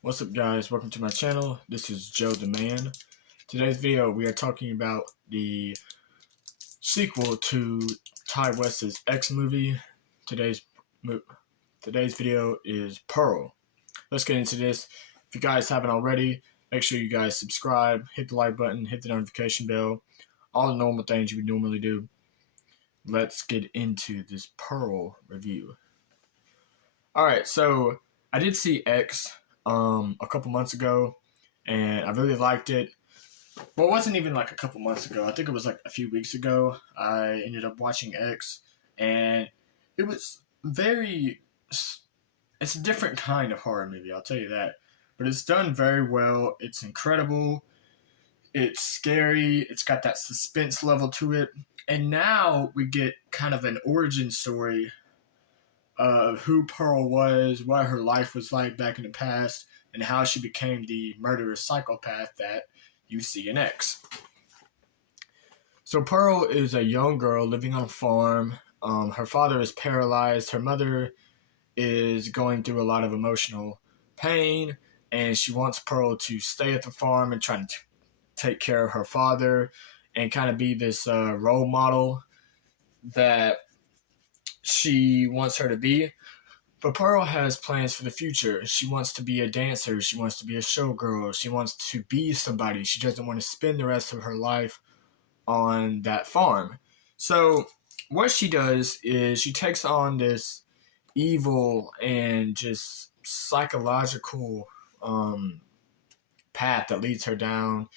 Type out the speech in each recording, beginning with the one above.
What's up, guys? Welcome to my channel. This is Joe the Man. Today's video we are talking about the sequel to Ty West's X movie. Today's video is Pearl. Let's get into this. If you guys haven't already, make sure you guys subscribe, hit the like button, hit the notification bell, all the normal things you would normally do. Let's get into this Pearl review. Alright, so I did see X a couple months ago, and I really liked it. Well, it wasn't even like a couple months ago. I think it was like a few weeks ago. I ended up watching X, and it was it's a different kind of horror movie, I'll tell you that. But it's done very well. It's incredible. It's scary. It's got that suspense level to it. And now we get kind of an origin story of who Pearl was, what her life was like back in the past, and how she became the murderous psychopath that you see in X. So Pearl is a young girl living on a farm. Her father is paralyzed. Her mother is going through a lot of emotional pain, and she wants Pearl to stay at the farm and try to take care of her father and kind of be this role model that she wants her to be. But Pearl has plans for the future. She wants to be a dancer. She wants to be a showgirl. She wants to be somebody. She doesn't want to spend the rest of her life on that farm. So what she does is she takes on this evil and just psychological path that leads her down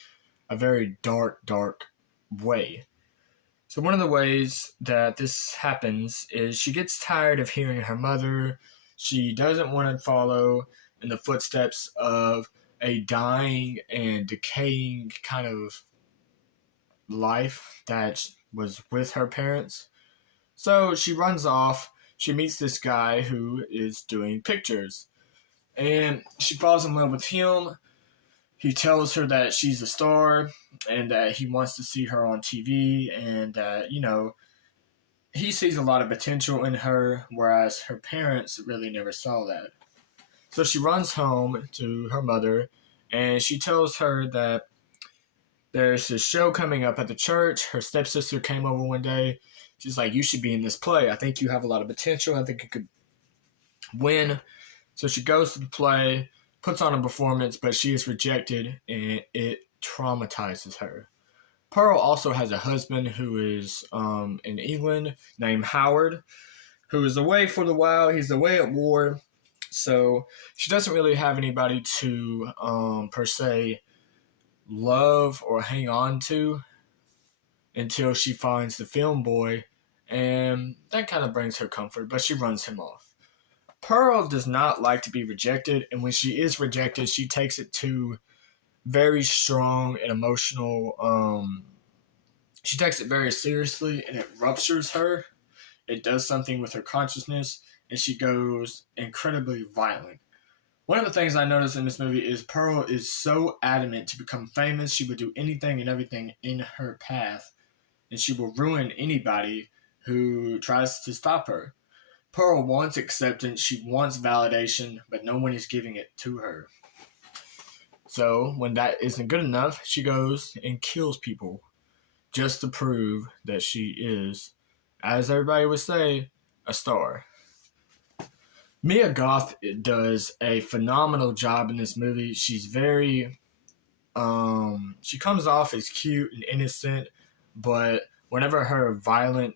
a very dark way. So one of the ways that this happens is she gets tired of hearing her mother. She doesn't want to follow in the footsteps of a dying and decaying kind of life that was with her parents. So she runs off. She meets this guy who is doing pictures, and she falls in love with him. He tells her that she's a star and that he wants to see her on TV, and that, he sees a lot of potential in her, whereas her parents really never saw that. So she runs home to her mother, and she tells her that there's a show coming up at the church. Her stepsister came over one day. She's like, "You should be in this play. I think you have a lot of potential. I think you could win." So she goes to the play, puts on a performance, but she is rejected, and it traumatizes her. Pearl also has a husband who is in England named Howard, who is away for the while. He's away at war, so she doesn't really have anybody to, per se, love or hang on to until she finds the film boy, and that kind of brings her comfort, but she runs him off. Pearl does not like to be rejected, and when she is rejected, she takes it to very strong and emotional. She takes it very seriously, and it ruptures her. It does something with her consciousness, and she goes incredibly violent. One of the things I noticed in this movie is Pearl is so adamant to become famous. She would do anything and everything in her path, and she will ruin anybody who tries to stop her. Pearl wants acceptance, she wants validation, but no one is giving it to her. So when that isn't good enough, she goes and kills people just to prove that she is, as everybody would say, a star. Mia Goth does a phenomenal job in this movie. She's very, she comes off as cute and innocent, but whenever her violent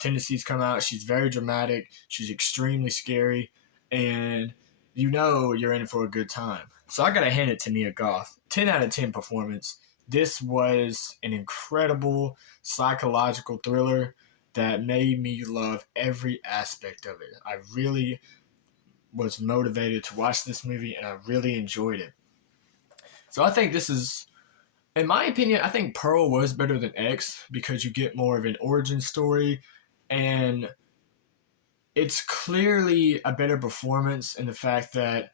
tendencies come out, she's very dramatic, she's extremely scary, and you're in for a good time. So I gotta hand it to Mia Goth. 10 out of 10 performance. This was an incredible psychological thriller that made me love every aspect of it. I really was motivated to watch this movie, and I really enjoyed it. So I think this is, in my opinion, I think Pearl was better than X because you get more of an origin story, and it's clearly a better performance in the fact that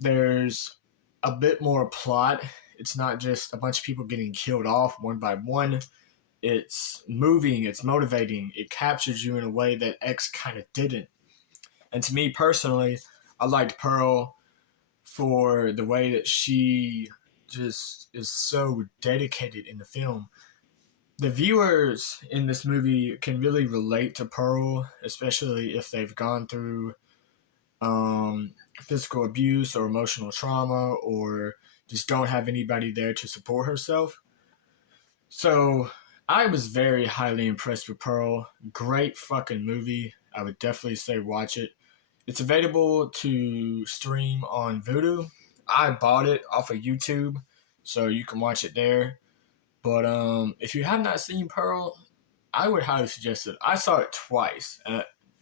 there's a bit more plot. It's not just a bunch of people getting killed off one by one. It's moving, it's motivating, it captures you in a way that X kind of didn't. And to me personally, I liked Pearl for the way that she just is so dedicated in the film. The viewers in this movie can really relate to Pearl, especially if they've gone through physical abuse or emotional trauma, or just don't have anybody there to support herself. So I was very highly impressed with Pearl. Great fucking movie. I would definitely say watch it. It's available to stream on Vudu. I bought it off of YouTube, so you can watch it there. But if you have not seen Pearl, I would highly suggest it. I saw it twice.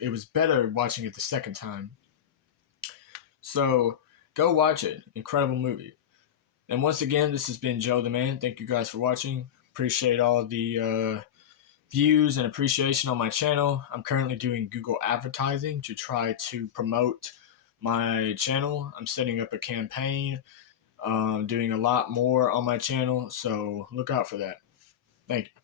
It was better watching it the second time. So go watch it. Incredible movie. And once again, this has been Joe the Man. Thank you guys for watching. Appreciate all the views and appreciation on my channel. I'm currently doing Google advertising to try to promote my channel. I'm setting up a campaign, doing a lot more on my channel. So look out for that. Thank you.